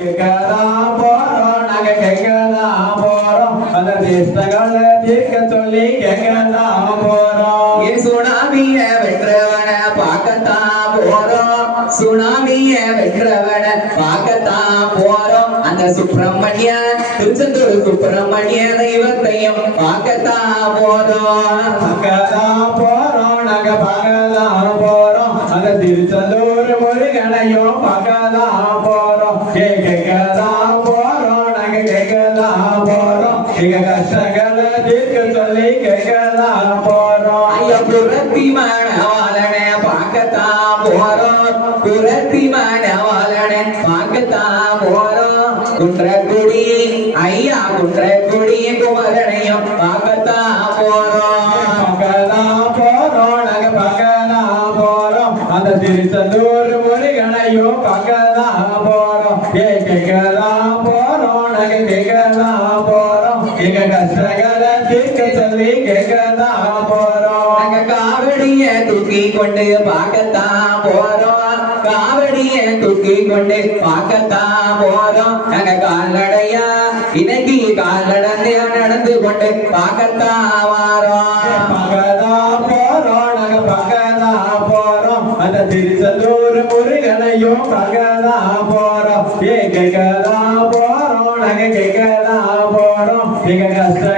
கேட்கலாம் போறோம் நாங்க கேட்கலாம் போறோம் அந்த தேசங்களை தீர்க்க சொல்லி கேட்கலாம் போறோம் சுனாமிய வென்றவன பார்க்கத்தான் போறோம் சுனாமிய வென்றவன பார்க்கத்தான் போறோம் அந்த சுப்பிரமணிய திருச்செந்தூர் சுப்பிரமணிய தெய்வத்தையும் பார்க்கத்தான் போறோம் நாங்க பார்க்கலாம் போறோம் அந்த திருச்செந்தூர் முருகனையும் பார்க்கலாம் போறோம் கேட்கலாம் போறோம் நாங்க கேட்கலாம் போறோம் எங்க கஷ்டங்களை தீர்க்க சொல்லி கேட்கலாம் போறோம் ஐயா புரத்தி மணவாளனை பார்க்கத்தான் போறோம் புரத்தி மணவாளனை பார்க்கத்தான் போறோம் குன்றக்குடி ஐயா குன்றக்குடி குமரனையும் பார்க்கத்தான் போறோம் நாங்க பார்க்கலாம் போறோம் அந்த திருச்செந்தூர் முருகனையும் பார்க்கலாம் போறோம் கேட்கலாம் போறோம் நாங்க கேட்கலாம் போறோம் எங்க கஷ்டங்களை தீர்க்க சொல்லி கேட்கலாம் போறோம் நாங்க காவடிய தூக்கி கொண்டு பார்க்கத்தான் போறோம் காவடிய தூக்கி கொண்டு பார்க்கத்தான் போறோம் நாங்க கால்நடையா இன்னைக்கு கால்நடந்து நடந்து கொண்டு பார்க்கத்தான் வாரோம் பார்க்கலாம் போறோம் நாங்க பார்க்கலாம் போறோம் அந்த திருச்செந்தூர் முருகனையும் பார்க்கலாம் போறோம் கேட்கலாம் போறோம் நாங்க கேட்கலாம் போறோம் எங்க கஷ்ட